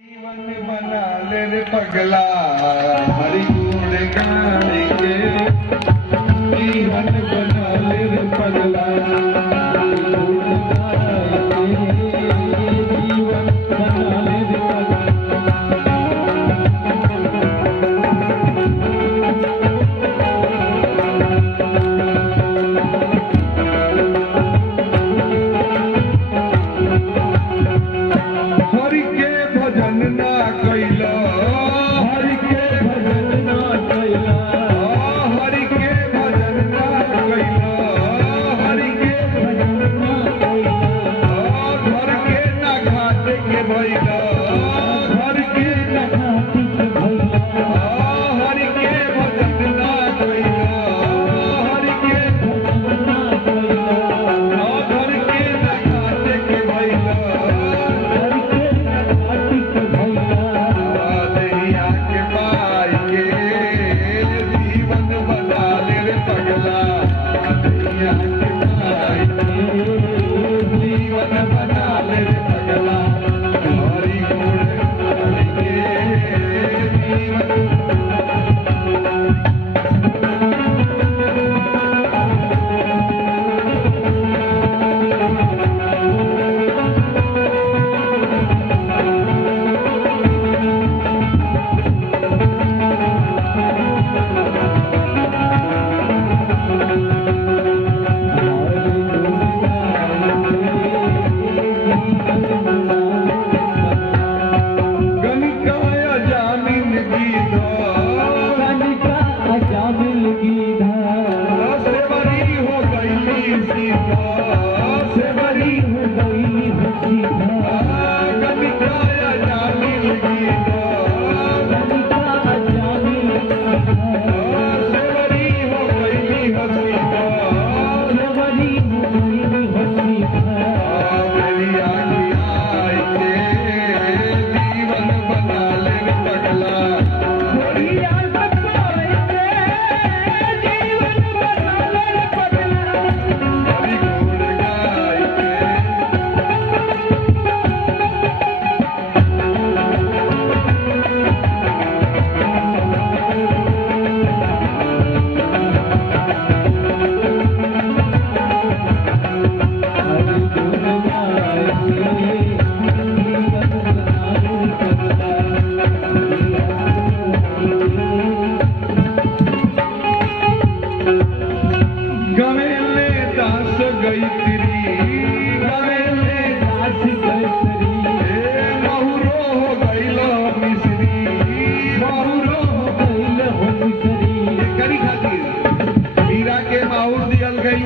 जीवन बना ले रे पगला हरि गुण गाएंगे। जीवन बना ले रे पगला हरि गुण गाएंगे। जीवन बना ले रे हरि के भजन ना कैला, हरि के भजन ना कैला, हरि के भजन ना कैला, हरि के भजन ना कैला, घर के ना घाटे के भैला, घर के ना घाटे के भैला, हरि के भजन ना कैला, हरि के भजन ना कैला, घर के ना घाटे के भैला।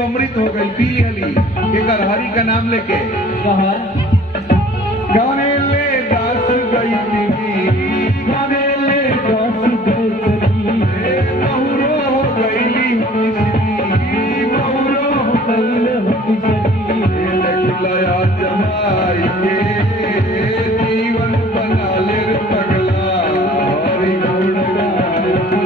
अमृत हो गई पी हली एकर हरि का नाम लेके गाने ले दास गई तिरी, गाने ले दास गई तिरी, बहुरो हो गई मिसरी, बहुरो हो गई मिसरी, लखलया जमाई के जीवन बना ले रे पगला हरि गुण गाएंगे।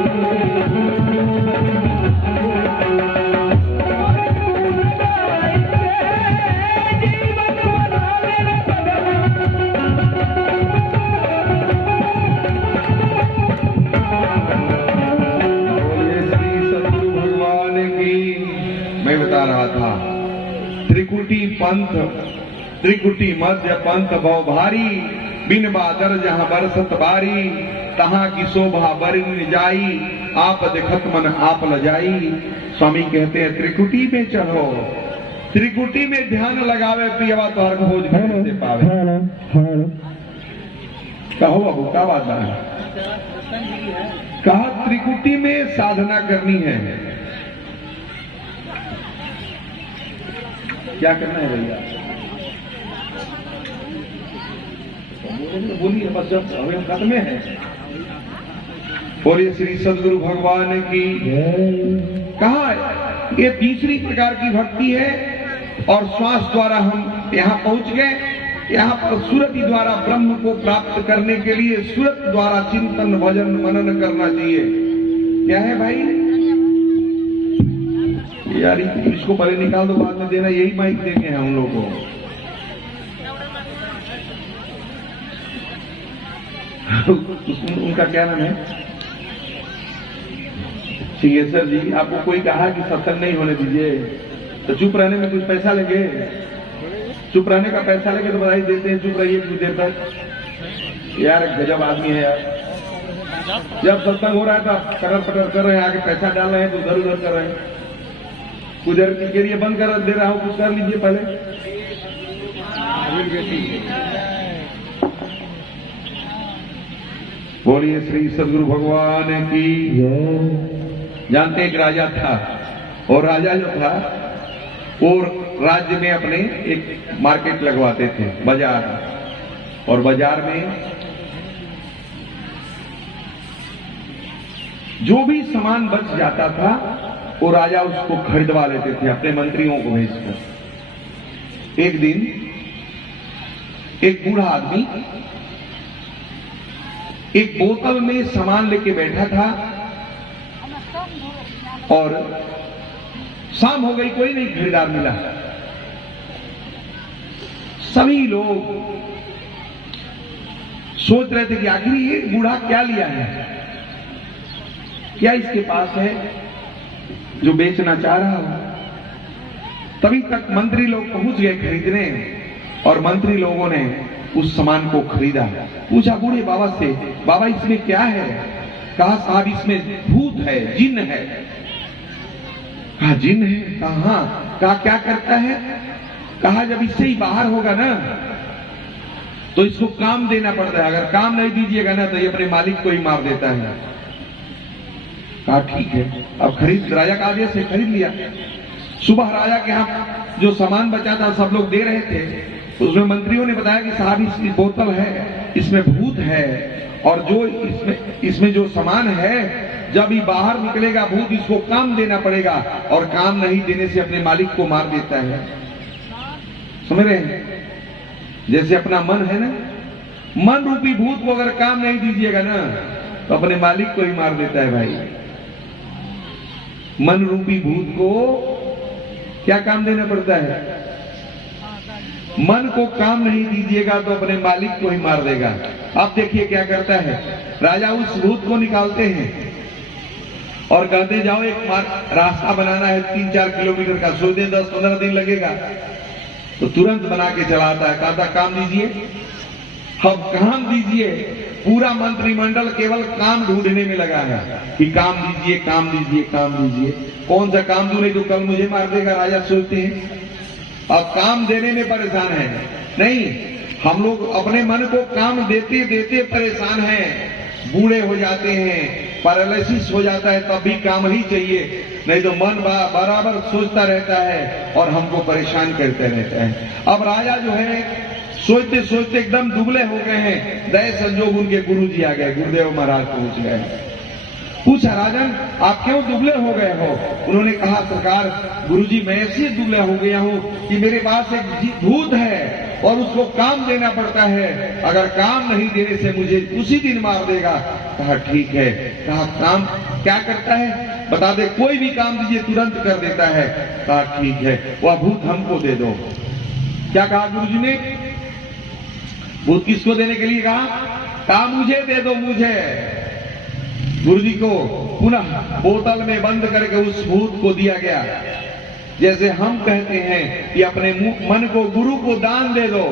मैं बता रहा था त्रिकुटी पंथ, त्रिकुटी मध्य पंथ बहु भारी, बिन बादर जहां बरसत बारी, तहां की शोभा बरिन जाई, आप देखत मन आप लजाई। स्वामी कहते हैं त्रिकुटी में चढ़ो, त्रिकुटी में ध्यान लगावे पियवा तो हर खोज से पावे। कहो अब क्या बात है? कहा त्रिकुटी में साधना करनी है। क्या करना है भैया? बोलिए बस, जब हमें कद में है। बोलिए श्री सदगुरु भगवान की। कहा ये तीसरी प्रकार की भक्ति है और श्वास द्वारा हम यहाँ पहुंच गए। यहाँ पर सुरति द्वारा ब्रह्म को प्राप्त करने के लिए सुरत द्वारा चिंतन भजन मनन करना चाहिए। क्या है भाई? यार इसको पहले निकाल दो, बाद में देना, यही माइक देंगे हम लोगों को। उनका क्या नाम है? सिंहेश्वर जी। आपको कोई कहा कि सत्संग नहीं होने दीजिए तो चुप रहने में कुछ पैसा लगे? चुप रहने का पैसा लगे तो बधाई देते हैं, चुप रहिए कुछ देर तक। यार गजब आदमी है यार। जब सत्संग हो रहा है तो आप कटर पटर कर रहे हैं, आगे पैसा डाल रहे हैं तो उधर उधर कर रहे हैं। कुछ देर के लिए बंद कर दे रहा हूं, कुछ कर लीजिए पहले। बोलिए श्री सदगुरु भगवान की। जानते एक राजा था, और राजा जो था वो राज्य में अपने एक मार्केट लगवाते थे, बाजार। और बाजार में जो भी सामान बच जाता था वो राजा उसको खरीदवा लेते थे अपने मंत्रियों को भेजकर। एक दिन एक बूढ़ा आदमी एक बोतल में सामान लेके बैठा था और शाम हो गई, कोई नहीं खरीदार मिला। सभी लोग सोच रहे थे कि आखिर ये बूढ़ा क्या लिया है, क्या इसके पास है जो बेचना चाह रहा हो। तभी तक मंत्री लोग पहुंच गए खरीदने, और मंत्री लोगों ने उस सामान को खरीदा। पूछा बूढ़े बाबा से, बाबा इसमें क्या है? कहा साहब इसमें भूत है, जिन है। कहा जिन है? कहा हाँ। कहा क्या करता है? कहा जब इससे ही बाहर होगा ना तो इसको काम देना पड़ता है, अगर काम नहीं दीजिएगा ना तो ये अपने मालिक को ही मार देता है। कहा ठीक है। अब खरीद, राजा का आदेश से खरीद लिया। सुबह राजा के यहाँ जो सामान बचा था सब लोग दे रहे थे, उसमें मंत्रियों ने बताया कि साहब इसकी बोतल है, इसमें भूत है, और जो इसमें जो सामान है जब ही बाहर निकलेगा भूत इसको काम देना पड़ेगा, और काम नहीं देने से अपने मालिक को मार देता है। समझ रहे हैं? जैसे अपना मन है ना, मन रूपी भूत को अगर काम नहीं दीजिएगा ना तो अपने मालिक को ही मार देता है भाई। मन रूपी भूत को क्या काम देना पड़ता है? मन को काम नहीं दीजिएगा तो अपने मालिक को ही मार देगा। अब देखिए क्या करता है राजा, उस भूत को निकालते हैं और कहते जाओ एक रास्ता बनाना है 3-4 किलोमीटर का, सोच दे 10-15 दिन लगेगा। तो तुरंत बना के चलाता है, कहता काम दीजिए। अब काम दीजिए, पूरा मंत्रिमंडल केवल काम ढूंढने में लगा है कि काम दीजिए, काम दीजिए, काम दीजिए। कौन सा काम दूं, नहीं तो कल मुझे मार देगा, राजा सोचते हैं। और काम देने में परेशान है। नहीं, हम लोग अपने मन को काम देते देते परेशान हैं, बूढ़े हो जाते हैं, पैरालिसिस हो जाता है, तब भी काम ही चाहिए, नहीं तो मन बराबर सोचता रहता है और हमको परेशान करते रहता है। अब राजा जो है सोचते सोचते एकदम दुबले हो गए हैं। दया संजोग उनके गुरुजी आ गए, गुरुदेव महाराज पहुंच गए। पूछा राजन आप क्यों दुबले हो गए हो? उन्होंने कहा सरकार गुरुजी मैं ऐसे दुबले हो गया हूँ कि मेरे पास एक भूत है और उसको काम देना पड़ता है, अगर काम नहीं देने से मुझे उसी दिन मार देगा। कहा ठीक है। कहा काम क्या करता है बता दे, कोई भी काम दीजिए तुरंत कर देता है। कहा ठीक है, वह भूत हमको दे दो। क्या कहा गुरुजी ने? भूत किसको देने के लिए कहा मुझे दे दो, मुझे। गुरुजी को पुनः बोतल में बंद करके उस भूत को दिया गया। जैसे हम कहते हैं कि अपने मन को गुरु को दान दे दो,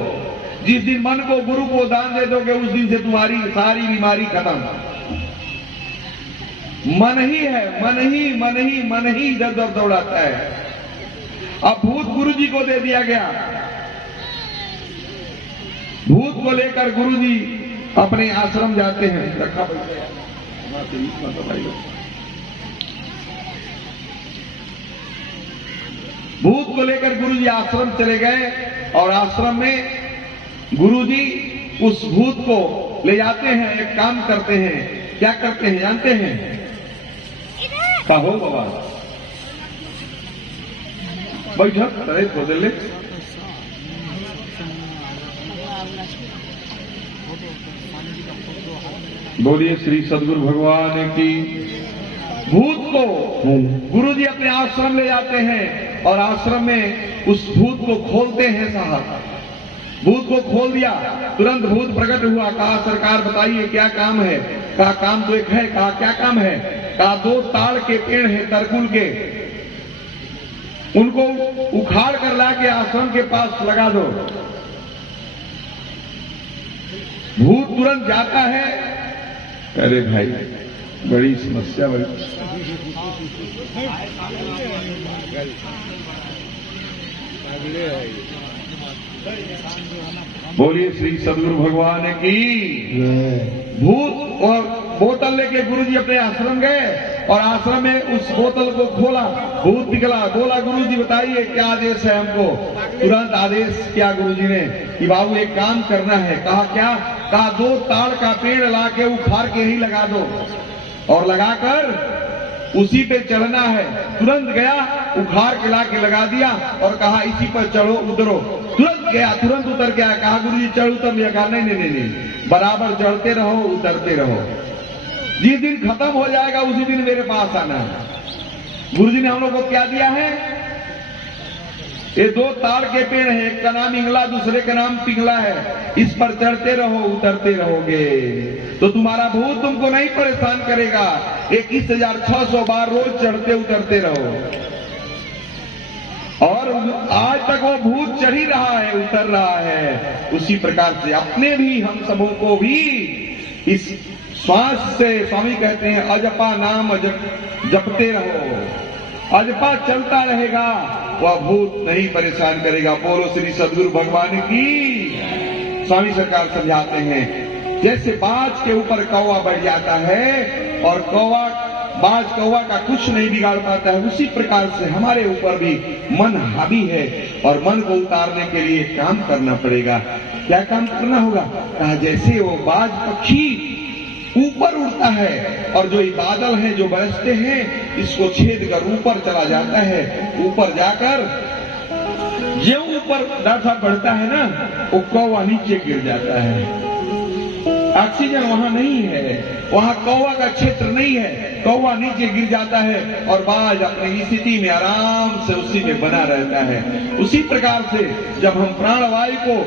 जिस दिन मन को गुरु को दान दे दोगे उस दिन से तुम्हारी सारी बीमारी खत्म। मन ही है, मन ही इधर उधर दौड़ाता है। अब भूत गुरुजी को दे दिया गया। भूत को लेकर गुरुजी अपने आश्रम जाते हैं। रखा भूत को लेकर गुरुजी आश्रम चले गए और आश्रम में गुरुजी उस भूत को ले जाते हैं। एक काम करते हैं, क्या करते हैं जानते हैं? कहो बाबा बैठक अरे थोड़े ले। बोलिए श्री सदगुरु भगवान की। भूत को गुरुजी अपने आश्रम ले जाते हैं और आश्रम में उस भूत को खोलते हैं साहब। भूत को खोल दिया, तुरंत भूत प्रकट हुआ। कहा सरकार बताइए क्या काम है? कहा काम तो एक है। कहा क्या काम है? कहा 2 ताड़ के पेड़ है तरकुल के, उनको उखाड़ कर लाके आश्रम के पास लगा दो। भूत तुरंत जाता है। अरे भाई बड़ी समस्या बड़ी। बोलिए श्री सदगुरु भगवान की। भूत और बोतल लेके गुरुजी अपने आश्रम गए और आश्रम में उस बोतल को खोला, भूत निकला। बोला गुरुजी बताइए क्या आदेश है हमको? तुरंत आदेश किया गुरुजी ने कि बाबू एक काम करना है। कहा क्या? कहा 2 ताड़ का पेड़ लाके उखाड़ के ही लगा दो और लगाकर उसी पे चढ़ना है। तुरंत गया, उखाड़ के लाके लगा दिया और कहा इसी पर चढ़ो उतरो। तुरंत गया, तुरंत उतर गया। कहा गुरुजी चढ़ उतर लिया? कहा नहीं, बराबर चढ़ते रहो उतरते रहो, जिस दिन खत्म हो जाएगा उसी दिन मेरे पास आना है। गुरुजी ने हम लोग को क्या दिया है? ये 2 ताड़ के पेड़ है, एक का नाम इंगला दूसरे का नाम पिंगला है। इस पर चढ़ते रहो उतरते रहोगे तो तुम्हारा भूत तुमको नहीं परेशान करेगा। 21,600 बार रोज चढ़ते उतरते रहो। और आज तक वो भूत चढ़ ही रहा है, उतर रहा है। उसी प्रकार से अपने भी हम सबों को भी इस श्वास से स्वामी कहते हैं अजपा नाम जपते रहो। अजपा चलता रहेगा, वह भूत नहीं परेशान करेगा। बोलो श्री सदगुरु भगवान की। स्वामी सरकार समझाते हैं जैसे बाज के ऊपर कौवा बैठ जाता है और बाज कौवा का कुछ नहीं बिगाड़ पाता है, उसी प्रकार से हमारे ऊपर भी मन हावी है और मन को उतारने के लिए काम करना पड़ेगा। क्या काम करना होगा? कहा जैसे वो बाज पक्षी ऊपर उड़ता है और जो ये बादल हैं जो बरसते हैं इसको छेद कर ऊपर चला जाता है। ऊपर जाकर जो ऊपर डाटा बढ़ता है ना, वो कौवा नीचे गिर जाता है। ऑक्सीजन वहां नहीं है, वहां कौवा का क्षेत्र नहीं है, कौवा नीचे गिर जाता है और बाज अपनी स्थिति में आराम से उसी में बना रहता है। उसी प्रकार से जब हम प्राणवायु को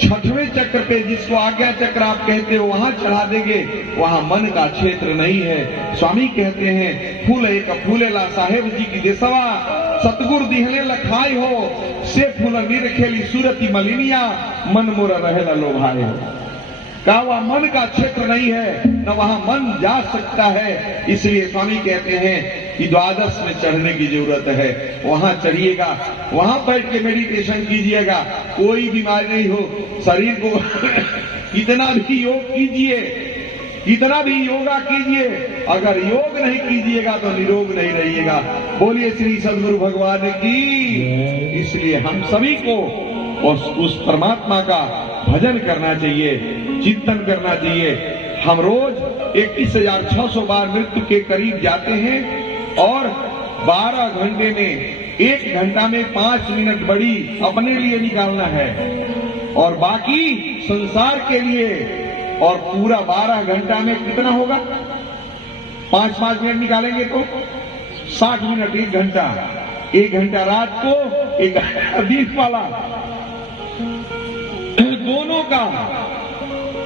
6वें चक्र पे, जिसको आज्ञा चक्र आप कहते हो, वहां चढ़ा देंगे, वहां मन का क्षेत्र नहीं है। स्वामी कहते हैं फूल एक फूलेला साहेब जी की देसवा सतगुरु दिहले लखाई हो, से फूल निरखेली सूरती मलिनिया मन मोरा रहेला लोभाए हो। कहा वह मन का क्षेत्र नहीं है, न वहां मन जा सकता है। इसलिए स्वामी कहते हैं कि 12 में चढ़ने की जरूरत है। वहां चढ़िएगा, वहां बैठ के मेडिटेशन कीजिएगा, कोई बीमारी नहीं हो। शरीर को कितना भी योग कीजिए, कितना भी योगा कीजिए, अगर योग नहीं कीजिएगा तो निरोग नहीं रहिएगा। बोलिए श्री सदगुरु भगवान की। इसलिए हम सभी को उस परमात्मा का भजन करना चाहिए, चिंतन करना चाहिए। हम रोज 21,600 बार मृत्यु के करीब जाते हैं और 12 घंटे में 1 घंटा में 5 मिनट बड़ी अपने लिए निकालना है और बाकी संसार के लिए। और पूरा 12 घंटा में कितना होगा? 5-5 मिनट निकालेंगे तो 60 मिनट, 1 घंटा। 1 घंटा रात को, 1 घंटा दिन वाला, दोनों का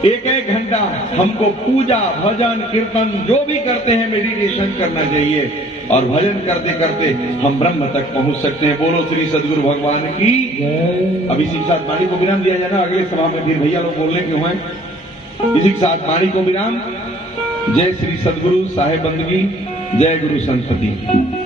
1-1 घंटा हमको पूजा भजन कीर्तन जो भी करते हैं मेडिटेशन करना चाहिए। और भजन करते करते हम ब्रह्म तक पहुंच सकते हैं। बोलो श्री सदगुरु भगवान की। अब इसी के साथ वाणी को विराम दिया जाए ना, अगले सभा में फिर भैया लोग बोलने क्यों हैं। इसी के साथ वाणी को विराम। जय श्री सदगुरु साहेब बंदगी, जय गुरु संतति।